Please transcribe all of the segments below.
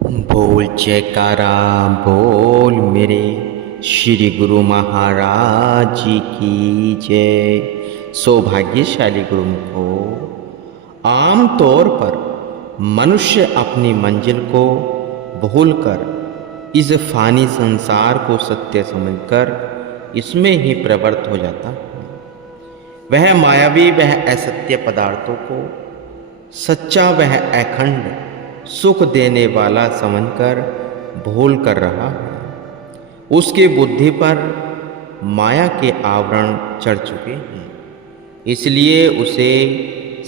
बोल जयकारा बोल मेरे श्री गुरु महाराज जी की जय। सौभाग्यशाली गुरुमुखो, आम तौर पर मनुष्य अपनी मंजिल को भूलकर इस फानी संसार को सत्य समझकर इसमें ही प्रवृत्त हो जाता है। वह मायावी, वह असत्य पदार्थों को सच्चा, वह अखंड सुख देने वाला समझकर भूल कर रहा है। उसकी बुद्धि पर माया के आवरण चढ़ चुके हैं, इसलिए उसे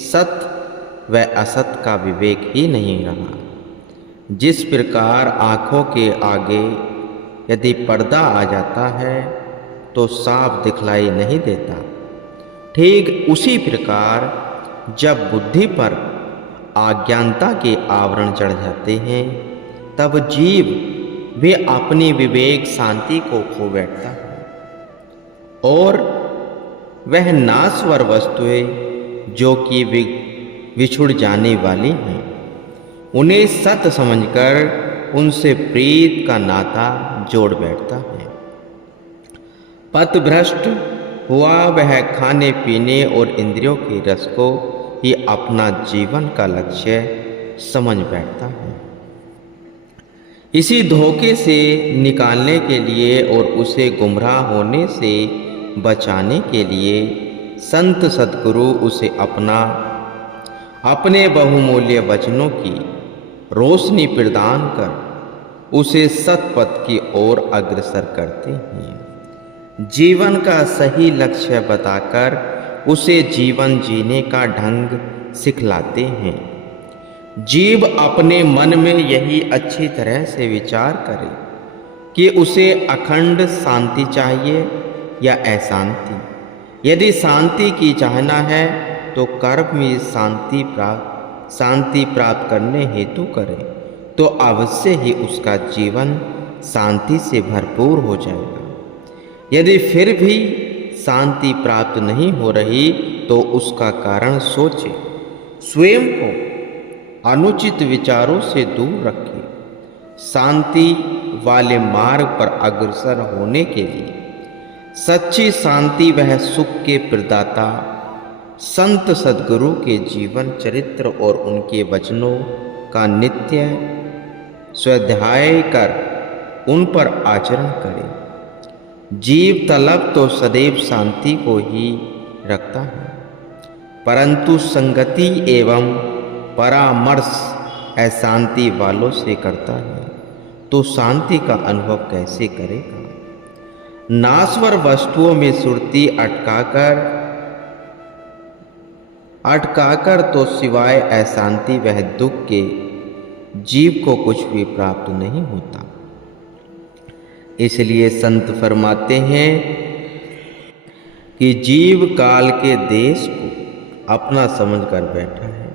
सत्य व असत का विवेक ही नहीं रहा। जिस प्रकार आँखों के आगे यदि पर्दा आ जाता है तो साफ दिखलाई नहीं देता, ठीक उसी प्रकार जब बुद्धि पर अज्ञानता के आवरण चढ़ जाते हैं तब जीव भी अपनी विवेक शांति को खो बैठता है और वह नासवर वस्तुएं जो कि विछुड़ जाने वाली हैं उन्हें सत्य समझकर उनसे प्रीत का नाता जोड़ बैठता है। पथभ्रष्ट हुआ वह खाने पीने और इंद्रियों के रस को ही अपना जीवन का लक्ष्य समझ बैठता है। इसी धोखे से निकालने के लिए और उसे गुमराह होने से बचाने के लिए संत सद्गुरु उसे अपने बहुमूल्य वचनों की रोशनी प्रदान कर उसे सतपथ की ओर अग्रसर करते हैं। जीवन का सही लक्ष्य बताकर उसे जीवन जीने का ढंग सिखलाते हैं। जीव अपने मन में यही अच्छी तरह से विचार करे कि उसे अखंड शांति चाहिए या अशांति। यदि शांति की चाहना है तो कर्म में शांति प्राप्त करने हेतु करे तो अवश्य ही उसका जीवन शांति से भरपूर हो जाएगा। यदि फिर भी शांति प्राप्त नहीं हो रही तो उसका कारण सोचे, स्वयं को अनुचित विचारों से दूर रखे, शांति वाले मार्ग पर अग्रसर होने के लिए सच्ची शांति वह सुख के प्रदाता संत सद्गुरु के जीवन चरित्र और उनके वचनों का नित्य स्वाध्याय कर उन पर आचरण करे। जीव तलब तो सदैव शांति को ही रखता है, परंतु संगति एवं परामर्श अशांति वालों से करता है तो शांति का अनुभव कैसे करेगा। नासवर वस्तुओं में सुरती अटकाकर तो सिवाय अशांति वह दुख के जीव को कुछ भी प्राप्त नहीं होता। इसलिए संत फरमाते हैं कि जीव काल के देश को अपना समझकर बैठा है,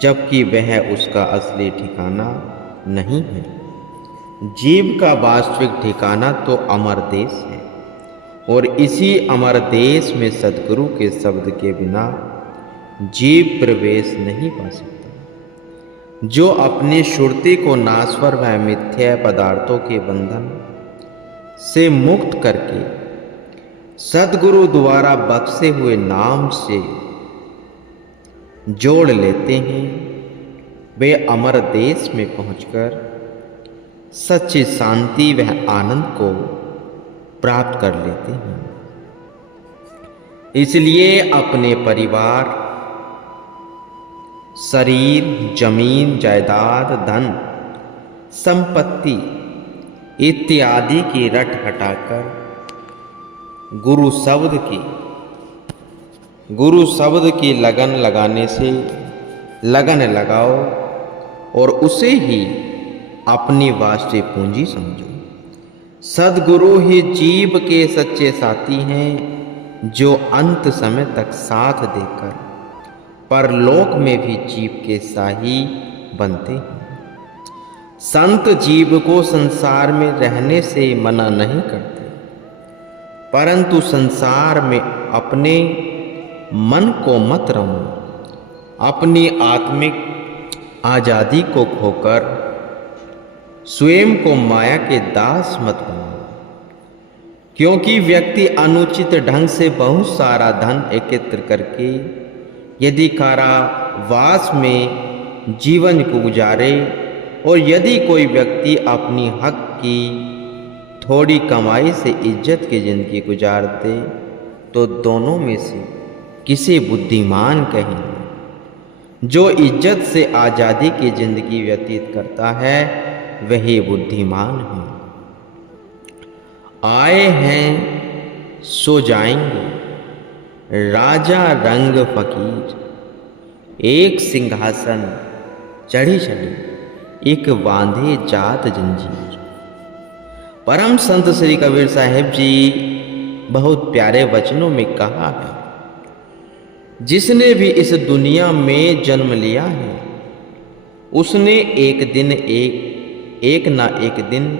जबकि वह उसका असली ठिकाना नहीं है। जीव का वास्तविक ठिकाना तो अमर देश है और इसी अमर देश में सद्गुरु के शब्द के बिना जीव प्रवेश नहीं पा सकता। जो अपनी श्रुति को नासवर व मिथ्या पदार्थों के बंधन से मुक्त करके सद्गुरु द्वारा बख्शे हुए नाम से जोड़ लेते हैं, वे अमर देश में पहुंचकर सच्ची शांति व आनंद को प्राप्त कर लेते हैं। इसलिए अपने परिवार, शरीर, जमीन, जायदाद, धन, संपत्ति इत्यादि की रट हटाकर गुरु शब्द की लगन लगाने से लगन लगाओ और उसे ही अपनी वास्तविक पूंजी समझो। सद्गुरु ही जीव के सच्चे साथी हैं जो अंत समय तक साथ देकर परलोक में भी जीव के साही बनते हैं। संत जीव को संसार में रहने से मना नहीं करते, परंतु संसार में अपने मन को मत रमो। अपनी आत्मिक आज़ादी को खोकर स्वयं को माया के दास मत बनाओ, क्योंकि व्यक्ति अनुचित ढंग से बहुत सारा धन एकत्र करके यदि कारावास में जीवन को गुजारे और यदि कोई व्यक्ति अपनी हक की थोड़ी कमाई से इज्जत की जिंदगी गुजार दे, तो दोनों में से किसे बुद्धिमान कहेंगे। जो इज्जत से आज़ादी की जिंदगी व्यतीत करता है वही बुद्धिमान है। आए हैं सो जाएंगे, राजा रंग फकीर, एक सिंहासन चढ़ी चढ़ी एक बांधे जात जंजीर। परम संत श्री कबीर साहिब जी बहुत प्यारे वचनों में कहा है, जिसने भी इस दुनिया में जन्म लिया है उसने एक ना एक दिन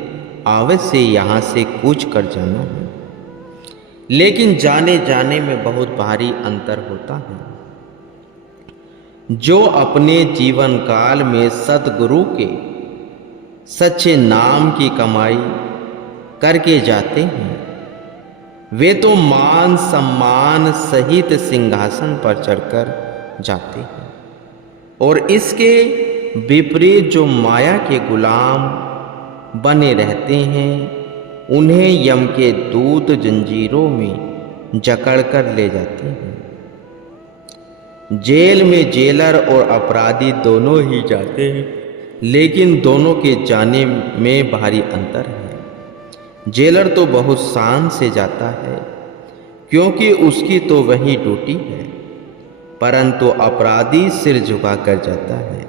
अवश्य यहाँ से कूच कर जाना है, लेकिन जाने जाने में बहुत भारी अंतर होता है। जो अपने जीवन काल में सतगुरु के सच्चे नाम की कमाई करके जाते हैं, वे तो मान सम्मान सहित सिंहासन पर चढ़कर जाते हैं, और इसके विपरीत जो माया के गुलाम बने रहते हैं उन्हें यम के दूत जंजीरों में जकड़ कर ले जाते हैं। जेल में जेलर और अपराधी दोनों ही जाते हैं, लेकिन दोनों के जाने में भारी अंतर है। जेलर तो बहुत शान से जाता है क्योंकि उसकी तो वही ड्यूटी है, परंतु अपराधी सिर झुका कर जाता है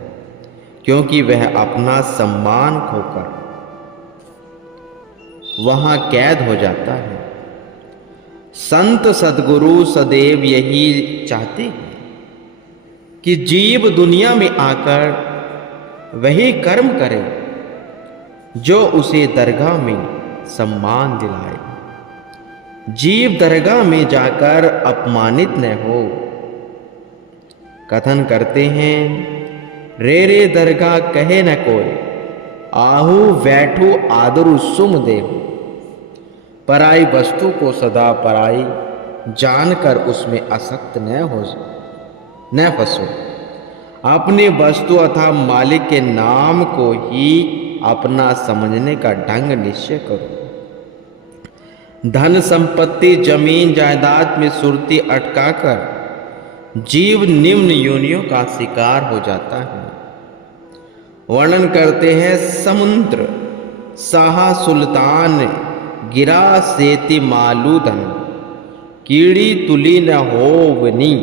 क्योंकि वह अपना सम्मान खोकर वहां कैद हो जाता है। संत सद्गुरु सदैव यही चाहते हैं कि जीव दुनिया में आकर वही कर्म करे जो उसे दरगाह में सम्मान दिलाए। जीव दरगाह में जाकर अपमानित न हो। कथन करते हैं, रे दरगाह कहे न कोई, आहू बैठू आदरु सुम देहु। पराई वस्तु को सदा पराई जानकर उसमें आसक्त न फंसो। अपनी वस्तु अथवा मालिक के नाम को ही अपना समझने का ढंग निश्चय करो। धन संपत्ति जमीन जायदाद में सुरती अटकाकर जीव निम्न योनियों का शिकार हो जाता है। वर्णन करते हैं, समुद्र साहा सुल्तान गिरा सेति मालूदन, कीड़ी तुली न होवनी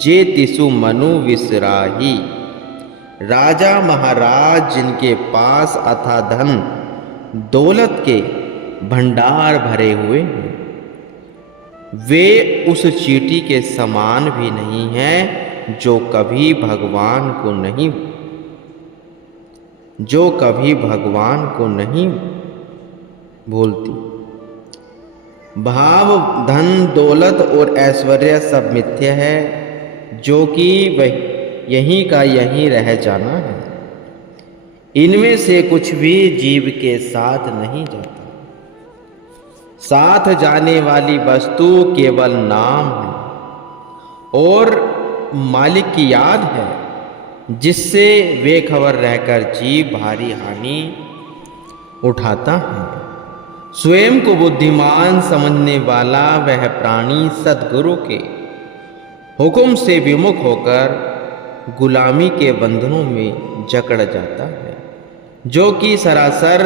जे तिसु मनु विसराही। राजा महाराज जिनके पास अथा धन दौलत के भंडार भरे हुए हैं, वे उस चींटी के समान भी नहीं हैं जो कभी भगवान को नहीं भूलती। भाव धन दौलत और ऐश्वर्य सब मिथ्या है, जो कि वह यहीं का यहीं रह जाना है। इनमें से कुछ भी जीव के साथ नहीं जाता। साथ जाने वाली वस्तु केवल नाम है और मालिक की याद है, जिससे बेखबर रहकर जीव भारी हानि उठाता है। स्वयं को बुद्धिमान समझने वाला वह प्राणी सद्गुरु के हुक्म से विमुख होकर गुलामी के बंधनों में जकड़ जाता है, जो कि सरासर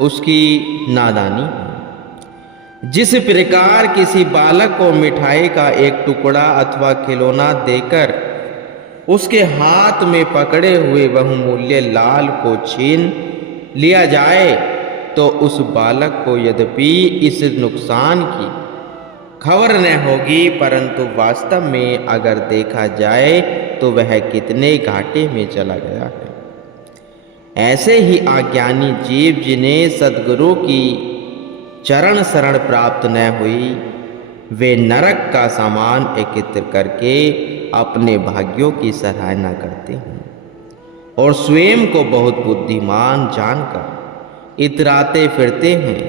उसकी नादानी है। जिस प्रकार किसी बालक को मिठाई का एक टुकड़ा अथवा खिलौना देकर उसके हाथ में पकड़े हुए बहुमूल्य लाल को छीन लिया जाए, तो उस बालक को यद्यपि इस नुकसान की खबर न होगी, परंतु वास्तव में अगर देखा जाए तो वह कितने घाटे में चला गया है। ऐसे ही अज्ञानी जीव जिन्हें सद्गुरु की चरण शरण प्राप्त न हुई, वे नरक का सामान एकत्र करके अपने भाग्यों की सराहना करते हैं। और स्वयं को बहुत बुद्धिमान जानकर इतराते फिरते हैं।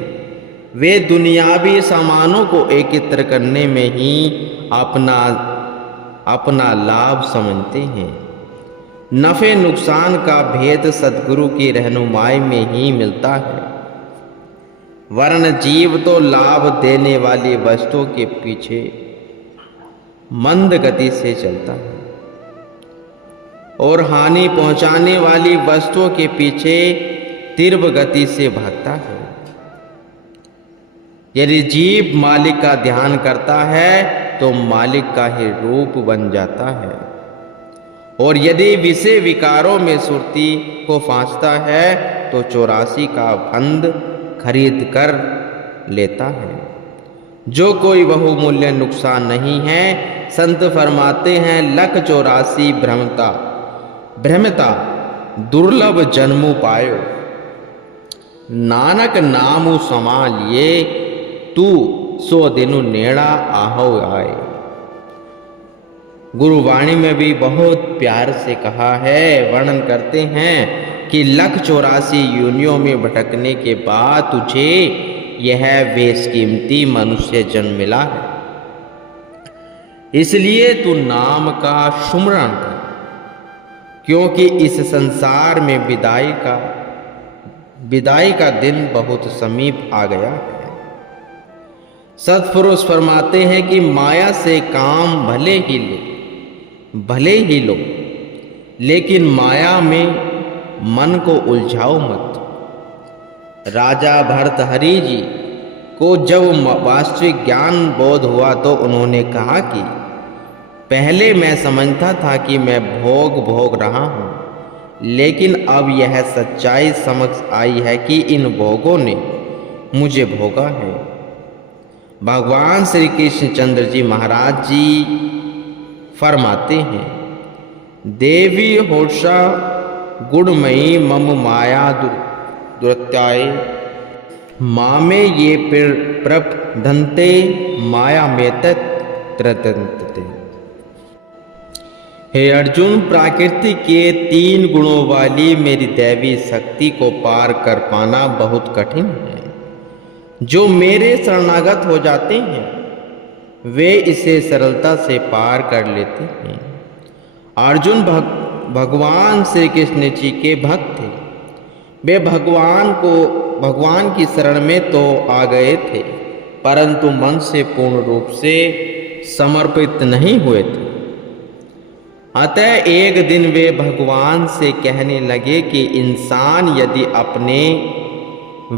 वे दुनियावी सामानों को एकत्र करने में ही अपना लाभ समझते हैं। नफे नुकसान का भेद सद्गुरु की रहनुमाई में ही मिलता है, वरन जीव तो लाभ देने वाली वस्तुओं के पीछे मंद गति से चलता है और हानि पहुंचाने वाली वस्तुओं के पीछे तीव्र गति से भागता है। यदि जीव मालिक का ध्यान करता है तो मालिक का ही रूप बन जाता है, और यदि विषय विकारों में सुरती को फांसता है तो 84 का फंद खरीद कर लेता है, जो कोई बहुमूल्य नुकसान नहीं है। संत फरमाते हैं, लख 84 भ्रमता दुर्लभ जन्मु पायो, नानक नामु समालिए तू 100 दिनु नेड़ा आहो आए। गुरुवाणी में भी बहुत प्यार से कहा है, वर्णन करते हैं कि लख 84 योनियों में भटकने के बाद तुझे यह बेशकीमती मनुष्य जन्म मिला है, इसलिए तू नाम का सुमरण कर, क्योंकि इस संसार में विदाई का दिन बहुत समीप आ गया है। सत्पुरुष फरमाते हैं कि माया से काम भले ही लो, लेकिन माया में मन को उलझाओ मत। राजा भर्तहरि जी को जब वास्तविक ज्ञान बोध हुआ तो उन्होंने कहा कि पहले मैं समझता था कि मैं भोग रहा हूँ, लेकिन अब यह सच्चाई समझ आई है कि इन भोगों ने मुझे भोगा है। भगवान श्री कृष्णचंद्र जी महाराज जी फरमाते हैं, देवी होषा गुणमयी मम माया दुरत्याय, मामे ये प्रपधन्ते माया में त्रतन्ते। हे अर्जुन, प्रकृति के 3 गुणों वाली मेरी दैवी शक्ति को पार कर पाना बहुत कठिन है। जो मेरे शरणागत हो जाते हैं वे इसे सरलता से पार कर लेते हैं। अर्जुन भगवान श्री कृष्ण जी के भक्त थे। वे भगवान की शरण में तो आ गए थे, परंतु मन से पूर्ण रूप से समर्पित नहीं हुए थे। अतः एक दिन वे भगवान से कहने लगे कि इंसान यदि अपने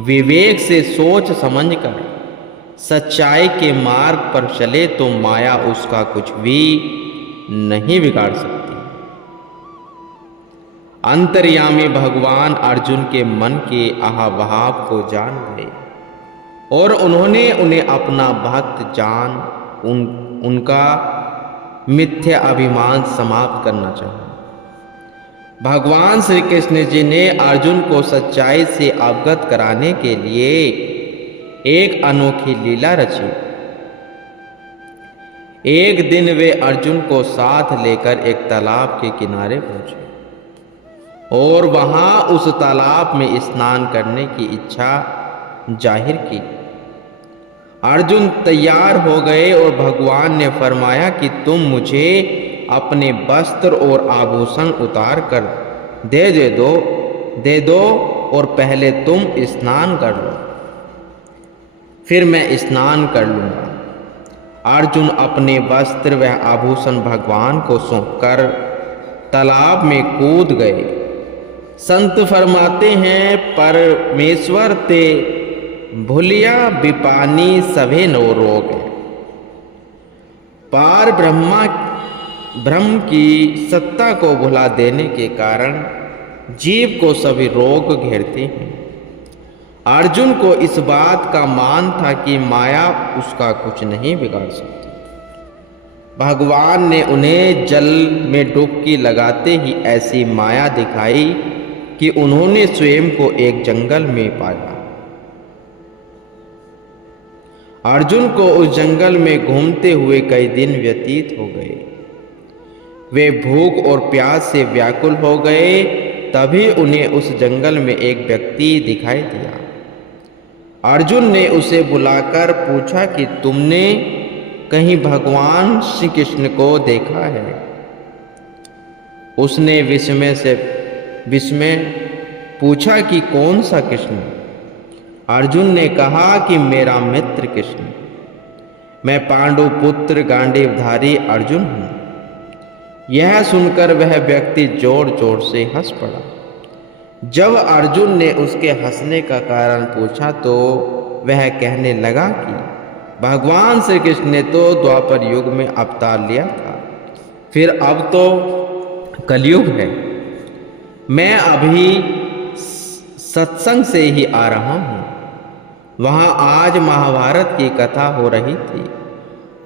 विवेक से सोच समझकर सच्चाई के मार्ग पर चले तो माया उसका कुछ भी नहीं बिगाड़ सकती। अंतर्यामी भगवान अर्जुन के मन के आहाभाव को जान गए और उन्होंने उन्हें अपना भक्त जान उनका मिथ्या अभिमान समाप्त करना चाहा। भगवान श्री कृष्ण जी ने अर्जुन को सच्चाई से अवगत कराने के लिए एक अनोखी लीला रची। एक दिन वे अर्जुन को साथ लेकर एक तालाब के किनारे पहुंचे और वहां उस तालाब में स्नान करने की इच्छा जाहिर की। अर्जुन तैयार हो गए और भगवान ने फरमाया कि तुम मुझे अपने वस्त्र और आभूषण उतार कर दे दो और पहले तुम स्नान कर लो, फिर मैं स्नान कर लूँगा। अर्जुन अपने वस्त्र व आभूषण भगवान को सौंपकर तालाब में कूद गए। संत फरमाते हैं, परमेश्वर ते भूलिया विपानी सभे नो रोग। पार ब्रह्म की सत्ता को भुला देने के कारण जीव को सभी रोग घेरते हैं। अर्जुन को इस बात का मान था कि माया उसका कुछ नहीं बिगाड़ सकती। भगवान ने उन्हें जल में डुबकी लगाते ही ऐसी माया दिखाई कि उन्होंने स्वयं को एक जंगल में पाया। अर्जुन को उस जंगल में घूमते हुए कई दिन व्यतीत हो गए। वे भूख और प्यास से व्याकुल हो गए तभी उन्हें उस जंगल में एक व्यक्ति दिखाई दिया। अर्जुन ने उसे बुलाकर पूछा कि तुमने कहीं भगवान श्री कृष्ण को देखा है? उसने विस्मय पूछा कि कौन सा कृष्ण? अर्जुन ने कहा कि मेरा मित्र कृष्ण, मैं पांडु पुत्र गांडीवधारी अर्जुन हूं। यह सुनकर वह व्यक्ति जोर जोर से हंस पड़ा। जब अर्जुन ने उसके हंसने का कारण पूछा तो वह कहने लगा कि भगवान श्री कृष्ण ने तो द्वापर युग में अवतार लिया था, फिर अब तो कलयुग है। मैं अभी सत्संग से ही आ रहा हूँ। वहाँ आज महाभारत की कथा हो रही थी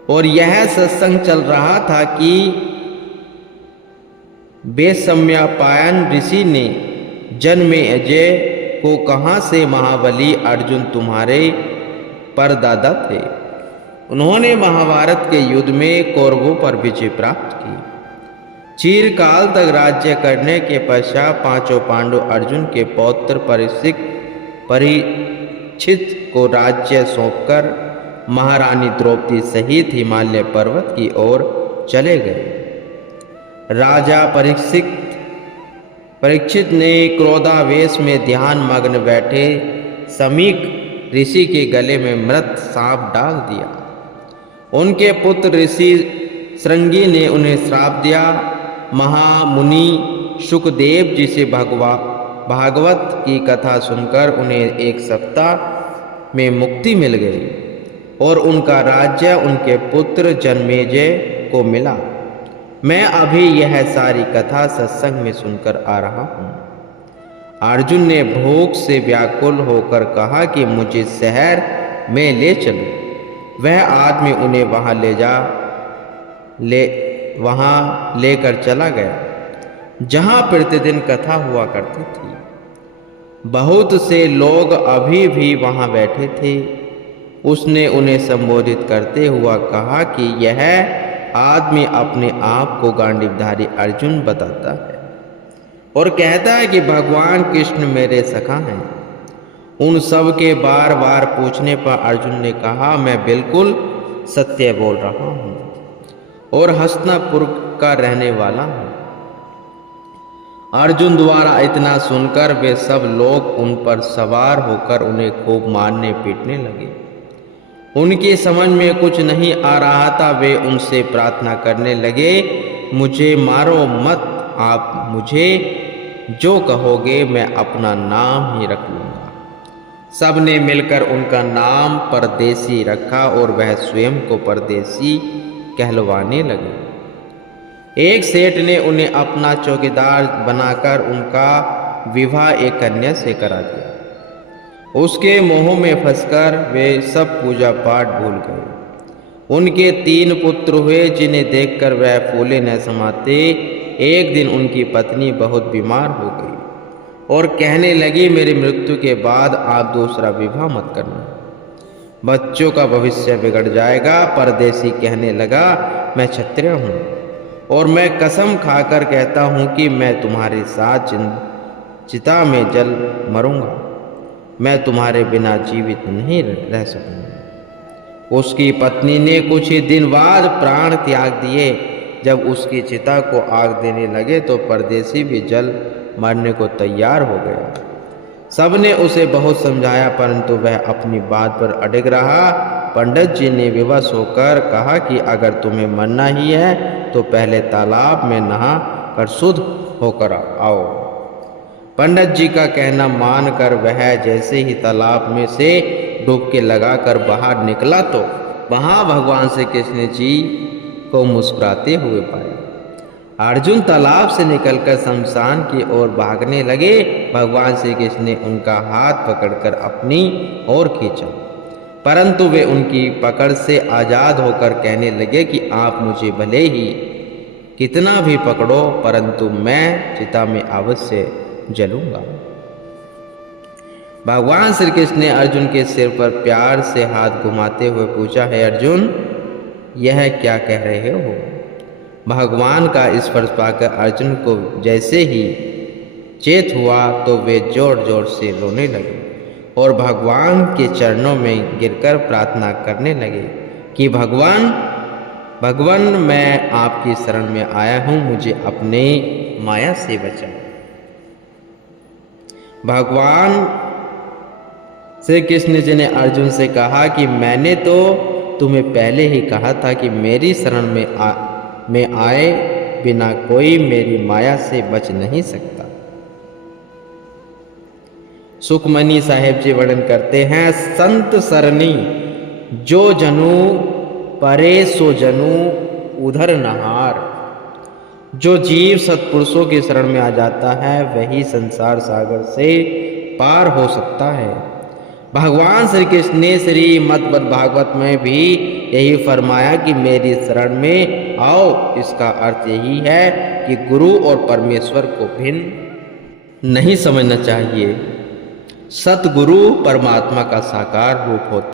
और यह सत्संग चल रहा था कि वेशम्यापायन ऋषि ने जन्मेजय को कहा से महाबली अर्जुन तुम्हारे परदादा थे। उन्होंने महाभारत के युद्ध में कौरवों पर विजय प्राप्त की। चिरकाल तक राज्य करने के पश्चात पांचों पांडु अर्जुन के पौत्र परीक्षित को राज्य सौंपकर महारानी द्रौपदी सहित हिमालय पर्वत की ओर चले गए। राजा परीक्षित ने क्रोधावेश में ध्यान मग्न बैठे समीक ऋषि के गले में मृत सांप डाल दिया। उनके पुत्र ऋषि श्रृंगी ने उन्हें श्राप दिया। महामुनि शुकदेव जी से भागवत की कथा सुनकर उन्हें एक सप्ताह में मुक्ति मिल गई और उनका राज्य उनके पुत्र जन्मेजय को मिला। मैं अभी यह सारी कथा सत्संग में सुनकर आ रहा हूँ। अर्जुन ने भूख से व्याकुल होकर कहा कि मुझे शहर में ले चलो। वह आदमी उन्हें वहाँ लेकर चला गया जहाँ प्रतिदिन कथा हुआ करती थी। बहुत से लोग अभी भी वहाँ बैठे थे। उसने उन्हें संबोधित करते हुआ कहा कि यह आदमी अपने आप को गांडीवधारी अर्जुन बताता है और कहता है कि भगवान कृष्ण मेरे सखा हैं। उन सब के बार बार पूछने पर अर्जुन ने कहा मैं बिल्कुल सत्य बोल रहा हूँ और हस्तिनापुर का रहने वाला हूँ। अर्जुन द्वारा इतना सुनकर वे सब लोग उन पर सवार होकर उन्हें खूब मारने पीटने लगे। उनकी समझ में कुछ नहीं आ रहा था। वे उनसे प्रार्थना करने लगे, मुझे मारो मत, आप मुझे जो कहोगे मैं अपना नाम ही रख लूँगा। सबने मिलकर उनका नाम परदेसी रखा और वह स्वयं को परदेसी कहलवाने लगे। एक सेठ ने उन्हें अपना चौकीदार बनाकर उनका विवाह एक कन्या से करा दिया। उसके मोह में फंसकर वे सब पूजा पाठ भूल गए। उनके 3 पुत्र हुए जिन्हें देखकर वह फूले न समाते। एक दिन उनकी पत्नी बहुत बीमार हो गई और कहने लगी मेरी मृत्यु के बाद आप दूसरा विवाह मत करना, बच्चों का भविष्य बिगड़ जाएगा। परदेसी कहने लगा मैं क्षत्रिय हूँ और मैं कसम खाकर कहता हूँ कि मैं तुम्हारे साथ चिता में जल मरूंगा, मैं तुम्हारे बिना जीवित नहीं रह सकूंगा। उसकी पत्नी ने कुछ ही दिन बाद प्राण त्याग दिए। जब उसकी चिता को आग देने लगे तो परदेसी भी जल मरने को तैयार हो गया। सबने उसे बहुत समझाया परंतु वह अपनी बात पर अड़िग रहा। पंडित जी ने विवश होकर कहा कि अगर तुम्हें मरना ही है तो पहले तालाब में नहा कर शुद्ध होकर आओ। पंडित जी का कहना मानकर वह जैसे ही तालाब में से डुबकी लगाकर बाहर निकला तो वहाँ भगवान श्री कृष्ण जी को मुस्कुराते हुए पाए। अर्जुन तालाब से निकलकर शमशान की ओर भागने लगे। भगवान श्री कृष्ण ने उनका हाथ पकड़कर अपनी ओर खींचा परंतु वे उनकी पकड़ से आज़ाद होकर कहने लगे कि आप मुझे भले ही कितना भी पकड़ो परंतु मैं चिता में अवश्य जलूंगा। भगवान श्री कृष्ण ने अर्जुन के सिर पर प्यार से हाथ घुमाते हुए पूछा है अर्जुन यह क्या कह रहे हो? भगवान का स्पर्श पाकर अर्जुन को जैसे ही चेत हुआ तो वे जोर जोर से रोने लगे और भगवान के चरणों में गिरकर प्रार्थना करने लगे कि भगवान भगवान, मैं आपकी शरण में आया हूँ, मुझे अपने माया से बचाओ। भगवान श्री कृष्ण जी ने अर्जुन से कहा कि मैंने तो तुम्हें पहले ही कहा था कि मेरी शरण में आए बिना कोई मेरी माया से बच नहीं सकता। सुखमनी साहेब जी वर्णन करते हैं, संत सरनी जो जनु परे सो जनु उधर नहार। जो जीव सत्पुरुषों की शरण में आ जाता है वही संसार सागर से पार हो सकता है। भगवान श्री कृष्ण ने श्रीमद् भागवत में भी यही फरमाया कि मेरी शरण में आओ। इसका अर्थ यही है कि गुरु और परमेश्वर को भिन्न नहीं समझना चाहिए। सतगुरु परमात्मा का साकार रूप होता है।